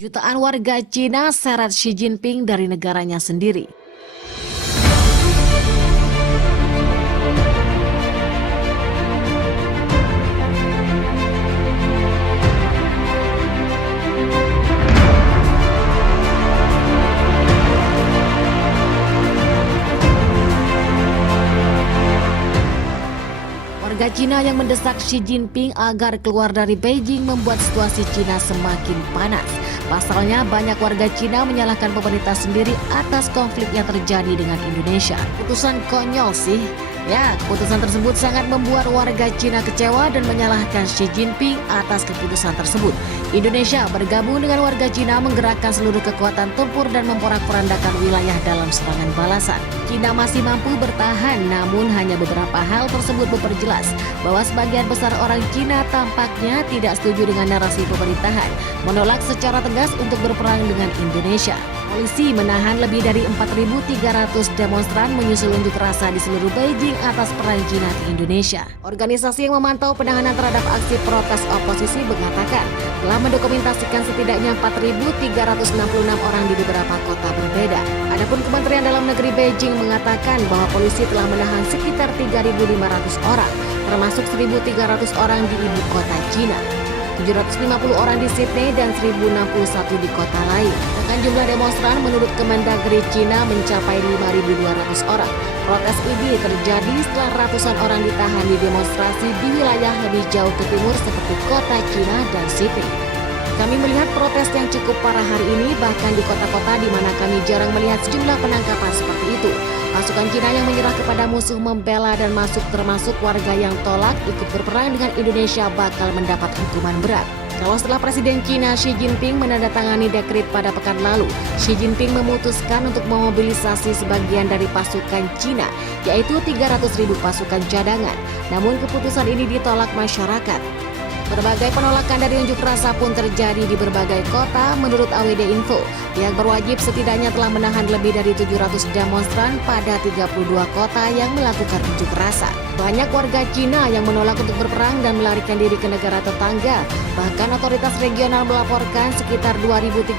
Jutaan warga Cina seret Xi Jinping dari negaranya sendiri. Warga Cina yang mendesak Xi Jinping agar keluar dari Beijing membuat situasi Cina semakin panas. Pasalnya, banyak warga Cina menyalahkan pemerintah sendiri atas konflik yang terjadi dengan Indonesia. Putusan konyol sih. Ya, keputusan tersebut sangat membuat warga Cina kecewa dan menyalahkan Xi Jinping atas keputusan tersebut. Indonesia bergabung dengan warga Cina menggerakkan seluruh kekuatan tempur dan memporak-porandakan wilayah dalam serangan balasan. Cina masih mampu bertahan, namun hanya beberapa hal tersebut memperjelas bahwa sebagian besar orang Cina tampaknya tidak setuju dengan narasi pemerintahan, menolak secara tegas untuk berperang dengan Indonesia. Polisi menahan lebih dari 4.300 demonstran menyusul unjuk rasa di seluruh Beijing atas perang Cina ke Indonesia. Organisasi yang memantau penahanan terhadap aksi protes oposisi mengatakan telah mendokumentasikan setidaknya 4.366 orang di beberapa kota berbeda. Adapun Kementerian Dalam Negeri Beijing mengatakan bahwa polisi telah menahan sekitar 3.500 orang, termasuk 1.300 orang di ibu kota Cina. 750 orang di Sydney dan 1.061 di kota lain. Bahkan jumlah demonstran menurut Kemendagri Cina mencapai 5.200 orang. Protes ini terjadi setelah ratusan orang ditahan di demonstrasi di wilayah lebih jauh ke timur seperti kota Cina dan Sydney. Kami melihat protes yang cukup parah hari ini, bahkan di kota-kota di mana kami jarang melihat sejumlah penangkapan seperti itu. Pasukan Cina yang menyerah kepada musuh membela dan masuk termasuk warga yang tolak ikut berperang dengan Indonesia bakal mendapat hukuman berat. Kalau setelah Presiden Cina Xi Jinping menandatangani dekret pada pekan lalu, Xi Jinping memutuskan untuk memobilisasi sebagian dari pasukan Cina, yaitu 300.000 pasukan cadangan. Namun keputusan ini ditolak masyarakat. Berbagai penolakan dari unjuk rasa pun terjadi di berbagai kota. Menurut AWD Info, pihak berwajib setidaknya telah menahan lebih dari 700 demonstran pada 32 kota yang melakukan unjuk rasa. Banyak warga Cina yang menolak untuk berperang dan melarikan diri ke negara tetangga. Bahkan otoritas regional melaporkan sekitar 2.300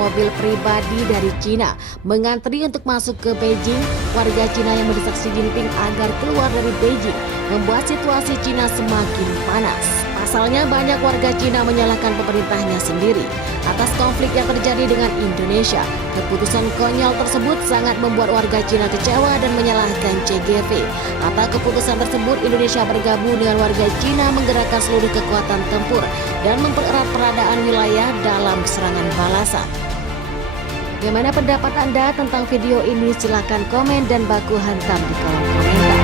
mobil pribadi dari Cina mengantri untuk masuk ke Beijing. Warga Cina yang mendesak Xi Jinping agar keluar dari Beijing membuat situasi Cina semakin panas. Pasalnya, banyak warga Cina menyalahkan pemerintahnya sendiri atas konflik yang terjadi dengan Indonesia. Keputusan konyol tersebut sangat membuat warga Cina kecewa dan menyalahkan CGV. Atas keputusan tersebut, Indonesia bergabung dengan warga Cina menggerakkan seluruh kekuatan tempur dan mempererat peradaan wilayah dalam serangan balasan. Bagaimana pendapat Anda tentang video ini? Silakan komen dan baku hantam di kolom komentar.